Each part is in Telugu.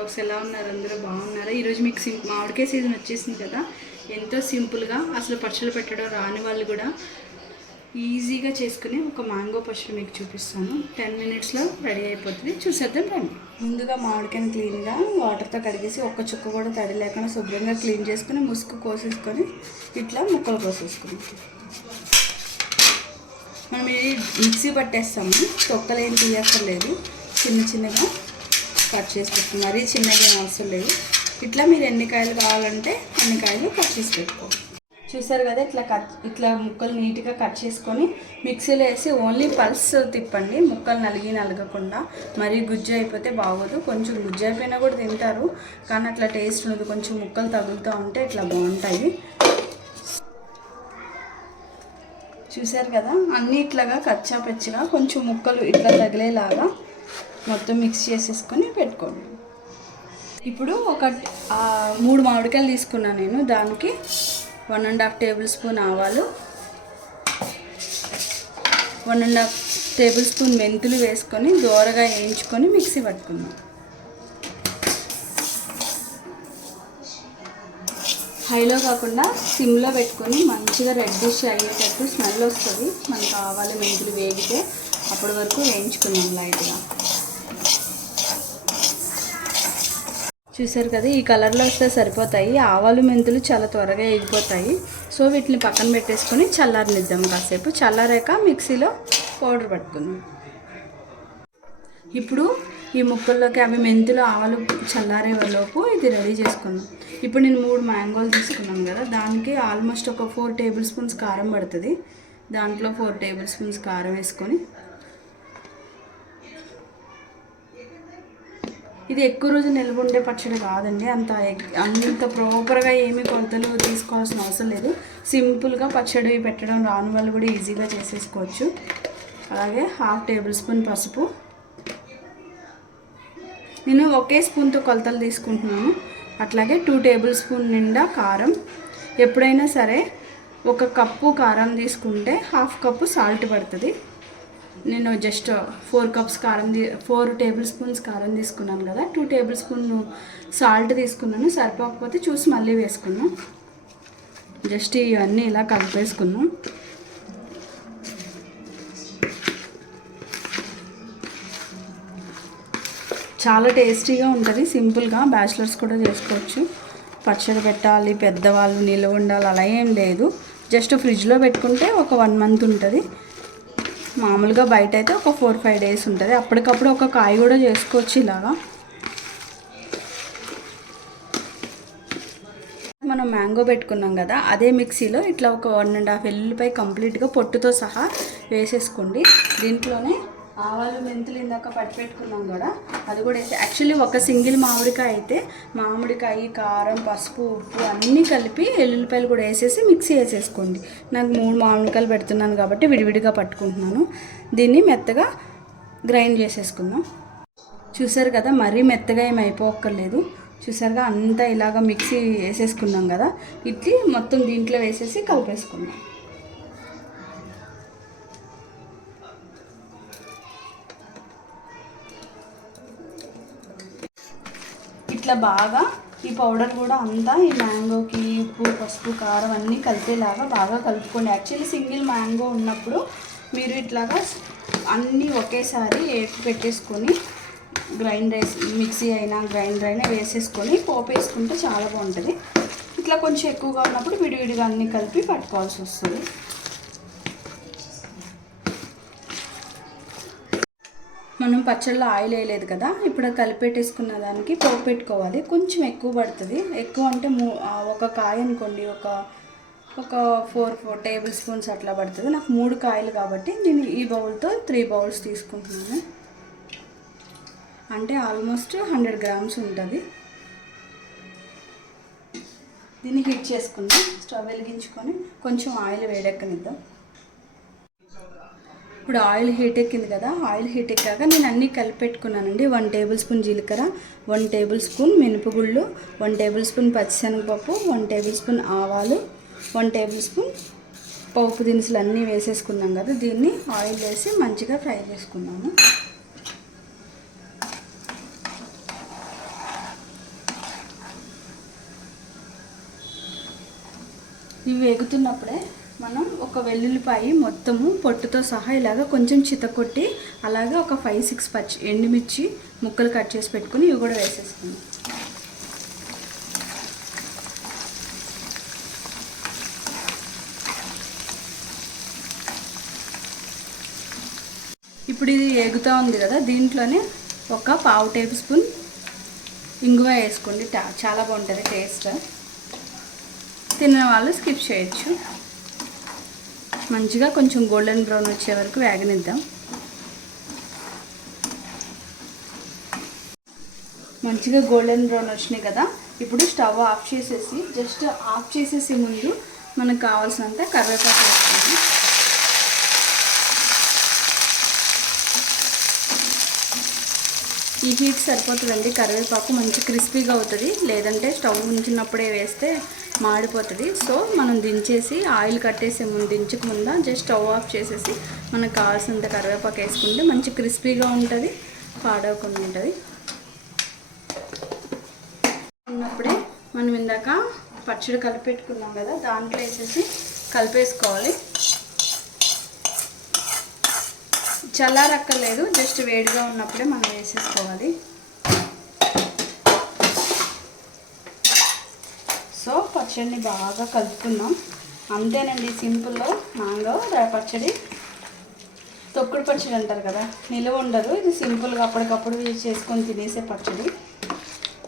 ఫ్రాగ్స్ ఎలా ఉన్నారు? అందరూ బాగున్నారా? ఈరోజు మీకు మామిడికాయ సీజన్ వచ్చేసింది కదా, ఎంతో సింపుల్గా అసలు పచ్చళ్ళు పెట్టడం రాని వాళ్ళు కూడా ఈజీగా చేసుకుని ఒక మ్యాంగో పచ్చడి మీకు చూపిస్తాను. 10 minutesలో రెడీ అయిపోతుంది. చూసేద్దాం రండి. ముందుగా మామిడికాయని క్లీన్గా వాటర్తో కడిగేసి ఒక్క చుక్క కూడా తడి లేకుండా శుభ్రంగా క్లీన్ చేసుకుని ముసుగు కోసేసుకొని ఇట్లా ముక్కలు కోసేసుకుని మనం ఇది మిక్సీ పట్టేస్తాము. తొక్కలు ఏం తీయక్కర్లేదు, చిన్న చిన్నగా కట్ చేసి పెట్టుకుని మరీ చిన్నగా ఏం అవసరం లేదు. ఇట్లా మీరు ఎన్ని కాయలు కావాలంటే అన్ని కాయలు కట్ చేసి పెట్టుకోండి. చూసారు కదా, ఇట్లా ముక్కలు నీట్గా కట్ చేసుకొని మిక్సీలో వేసి ఓన్లీ పల్స్ తిప్పండి. ముక్కలు నలగకుండా. మరీ గుజ్జు అయిపోతే బాగోదు. కొంచెం గుజ్జు అయిపోయినా కూడా తింటారు, కానీ అట్లా టేస్ట్ ఉండదు. కొంచెం ముక్కలు తగులుతూ ఉంటే ఇట్లా బాగుంటాయి. చూసారు కదా, అన్నీ ఇట్లాగా కచ్చా పచ్చిగా కొంచెం ముక్కలు ఇట్లా తగిలేలాగా మొత్తం మిక్స్ చేసేసుకొని పెట్టుకోండి. ఇప్పుడు 3 మామిడికాయలు తీసుకున్నాను నేను. దానికి 1.5 tablespoon ఆవాలు, 1.5 tablespoon మెంతులు వేసుకొని దోరగా వేయించుకొని మిక్సీ పట్టుకున్నాం. హైలో కాకుండా సిమ్లో పెట్టుకొని మంచిగా రెడ్డిష్ అయ్యేటట్టు స్మెల్ వస్తుంది. మనకు ఆవాలు మెంతులు వేగితే అప్పటి వరకు వేయించుకున్నాం లైట్గా. చూసారు కదా, ఈ కలర్లో వస్తే సరిపోతాయి. ఆవాలు మెంతులు చాలా త్వరగా వేగిపోతాయి. సో వీటిని పక్కన పెట్టేసుకొని చల్లారనిద్దాం కాసేపు. చల్లారాక మిక్సీలో పౌడర్ పట్టుకుందాం. ఇప్పుడు ఈ ముక్కల్లోకి అవి మెంతులు ఆవాలు చల్లారే లోపు ఇది రెడీ చేసుకుందాం. ఇప్పుడు నేను 3 మ్యాంగోలు తీసుకున్నాను కదా, దానికి ఆల్మోస్ట్ ఒక 4 tablespoons కారం పడుతుంది. దాంట్లో 4 tablespoons కారం వేసుకొని, ఇది ఎక్కువ రోజు నిల్వ ఉండే పచ్చడి కాదండి. అంత ప్రాపర్గా ఏమీ కొలతలు తీసుకోవాల్సిన అవసరం లేదు. సింపుల్గా పచ్చడి పెట్టడం రాని వాళ్ళు కూడా ఈజీగా చేసేసుకోవచ్చు. అలాగే 1/2 tablespoon పసుపు. నేను ఒకే స్పూన్తో కొలతలు తీసుకుంటున్నాను. అట్లాగే 2 tablespoon నిండా కారం. ఎప్పుడైనా సరే 1 కప్పు కారం తీసుకుంటే 1/2 కప్పు సాల్ట్ పడుతుంది. నేను జస్ట్ 4 tablespoons కారం తీసుకున్నాను కదా, 2 tablespoon సాల్ట్ తీసుకున్నాను. సరిపోకపోతే చూసి మళ్ళీ వేసుకున్నాం. జస్ట్ ఇవన్నీ ఇలా కలిపేసుకున్నాం. చాలా టేస్టీగా ఉంటుంది. సింపుల్గా బ్యాచిలర్స్ కూడా చేసుకోవచ్చు. పచ్చడి పెట్టాలి, పెద్దవాళ్ళు నిల్వ ఉండాలి అలా ఏం లేదు. జస్ట్ ఫ్రిడ్జ్లో పెట్టుకుంటే ఒక 1 month ఉంటుంది. మామూలుగా బయట అయితే ఒక 4-5 days ఉంటుంది. అప్పటికప్పుడు ఒక కాయ కూడా చేసుకోవచ్చు ఇలాగా. మనం మ్యాంగో పెట్టుకున్నాం కదా, అదే మిక్సీలో ఇట్లా ఒక 1.5 ఎల్లుల్లిపాయ కంప్లీట్గా పొట్టుతో సహా వేసేసుకోండి. దీంట్లోనే ఆవాలు మెంతులు ఇందాక పట్టి పెట్టుకున్నాం కదా, అది కూడా వేసి. యాక్చువల్లీ ఒక సింగిల్ మామిడికాయ అయితే మామిడికాయ, కారం, పసుపు, ఉప్పు అన్నీ కలిపి ఎల్లుల్లిపాయలు కూడా వేసేసి మిక్సీ వేసేసుకోండి. నాకు 3 మామిడికాయలు పెడుతున్నాను కాబట్టి విడివిడిగా పట్టుకుంటున్నాను. దీన్ని మెత్తగా గ్రైండ్ చేసేసుకుందాం. చూసారు కదా, మరీ మెత్తగా ఏమి అయిపోక్కర్లేదు. చూసారుగా, అంతా ఇలాగ మిక్సీ వేసేసుకున్నాం కదా, ఇది మొత్తం దీంట్లో వేసేసి కలిపేసుకుందాం. ఇట్లా బాగా ఈ పౌడర్ కూడా అంతా ఈ మ్యాంగోకి ఉప్పు, పసుపు, కారం అన్నీ కలిపేలాగా బాగా కలుపుకోండి. యాక్చువల్లీ సింగిల్ మ్యాంగో ఉన్నప్పుడు మీరు ఇట్లాగా అన్నీ ఒకేసారి పెట్టేసుకొని మిక్సీ అయినా గ్రైండర్ అయినా వేసేసుకొని పోపు వేసుకుంటే చాలా బాగుంటుంది. ఇట్లా కొంచెం ఎక్కువగా ఉన్నప్పుడు విడివిడిగా అన్నీ కలిపి పట్టుకోవాల్సి వస్తుంది. మనం పచ్చళ్ళలో ఆయిల్ వేయలేదు కదా, ఇప్పుడు కలిపెట్టేసుకున్న దానికి పోపు పెట్టుకోవాలి. కొంచెం ఎక్కువ పడుతుంది. ఎక్కువ అంటే ఒక కాయ అనుకోండి, ఒక 4 tablespoons అట్లా పడుతుంది. నాకు 3 కాయలు కాబట్టి నేను ఈ బౌల్తో 3 bowls తీసుకుంటున్నాను. అంటే ఆల్మోస్ట్ 100 grams ఉంటుంది. దీన్ని హీట్ చేసుకుందాం. స్టవ్ వెలిగించుకొని కొంచెం ఆయిల్ వేడెక్కనిద్దాం. ఇప్పుడు ఆయిల్ హీట్ ఎక్కింది కదా, ఆయిల్ హీట్ ఎక్కాక నేను అన్నీ కలిపెట్టుకున్నానండి. 1 tablespoon జీలకర్ర, 1 tablespoon మినపగుళ్ళు, 1 tablespoon పచ్చిశనగపప్పు, 1 tablespoon ఆవాలు, 1 tablespoon పోపు దినుసులు అన్నీ వేసేసుకున్నాం కదా, దీన్ని ఆయిల్ వేసి మంచిగా ఫ్రై చేసుకున్నాము. ఇవి వేగుతున్నప్పుడే మనం ఒక వెల్లుల్లిపాయి మొత్తము పొట్టుతో సహా ఇలాగ కొంచెం చితకొట్టి అలాగే ఒక 5-6 ఎండుమిర్చి ముక్కలు కట్ చేసి పెట్టుకుని ఇవి కూడా వేసేసుకుందాం. ఇప్పుడు ఇది వేగుతూ ఉంది కదా, దీంట్లోనే ఒక 1/2 టేబుల్ స్పూన్ ఇంగువ వేసుకోండి. చాలా బాగుంటుంది టేస్ట్. తిన్న వాళ్ళు స్కిప్ చేయొచ్చు. మంచిగా కొంచెం గోల్డెన్ బ్రౌన్ వచ్చే వరకు వేగనిద్దాం. మంచిగా గోల్డెన్ బ్రౌన్ వచ్చినాయి కదా, ఇప్పుడు స్టవ్ ఆఫ్ చేసేసి జస్ట్ ఆఫ్ చేసేసి ముందు మనకు కావాల్సినంత కరివేపాకు వేసుకోండి. ఈ హీట్ సరిపోతుందండి. కరివేపాకు మంచి క్రిస్పీగా అవుతుంది, లేదంటే స్టవ్ ఉంచినప్పుడే వేస్తే మాడిపోతుంది. సో మనం దించేసి ఆయిల్ కట్టేసే ముందు దించకముందా జస్ట్ స్టవ్ ఆఫ్ చేసేసి మనకు కావాల్సినంత కరివేపాకు వేసుకుంటే మంచి క్రిస్పీగా ఉంటుంది, పాడవకుండా ఉంటుంది. ఉన్నప్పుడే మనం ఇందాక పచ్చడి కలిపెట్టుకున్నాం కదా, దాంట్లో వేసేసి కలిపేసుకోవాలి. చల్లారక్కర్లేదు, జస్ట్ వేడిగా ఉన్నప్పుడే మనం వేసేసుకోవాలి. సో పచ్చడిని బాగా కలుపుకుందాం. అంతేనండి, సింపుల్లో మ్యాంగో పచ్చడి. తొక్కుడు పచ్చడి అంటారు కదా, నిలువ ఉండదు. ఇది సింపుల్గా అప్పటికప్పుడు చేసుకొని తినేసే పచ్చడి.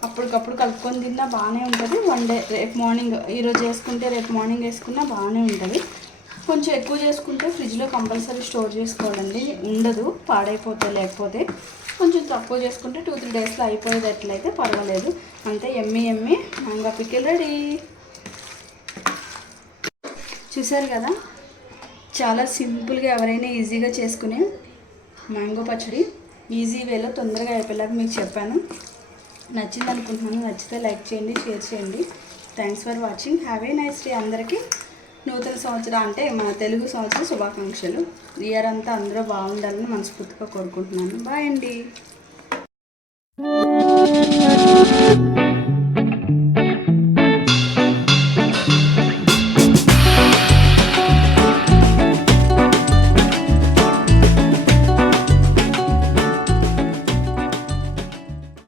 అప్పటికప్పుడు కలుపుకొని తిన్నా బాగానే ఉంటుంది. వన్ డే, రేపు మార్నింగ్ ఈరోజు చేసుకుంటే రేపు మార్నింగ్ వేసుకున్నా బాగానే ఉంటుంది. కొంచెం ఎక్కువ చేసుకుంటే ఫ్రిడ్జ్లో కంపల్సరీ స్టోర్ చేసుకోవాలండి, ఉండదు, పాడైపోతుంది. లేకపోతే కొంచెం తక్కువ చేసుకుంటే 2-3 డేస్లో అయిపోయేది. ఎట్లయితే పర్వాలేదు. అంతే, ఎమ్మి మ్యాంగో పికిల్ రెడీ. చూసారు కదా, చాలా సింపుల్గా ఎవరైనా ఈజీగా చేసుకునే మ్యాంగో పచ్చడి ఈజీ వేలో తొందరగా అయిపోయేలాగా మీకు చెప్పాను. నచ్చింది అనుకుంటున్నాను. నచ్చితే లైక్ చేయండి, షేర్ చేయండి. Thanks for watching. Have a nice day. అందరికీ నూతన సంవత్సరం అంటే మన తెలుగు సంవత్సరం శుభాకాంక్షలు. ఇయర్ అంతా అందరూ బాగుండాలని మనస్ఫూర్తిగా కోరుకుంటున్నాను. బాయ్ అండి.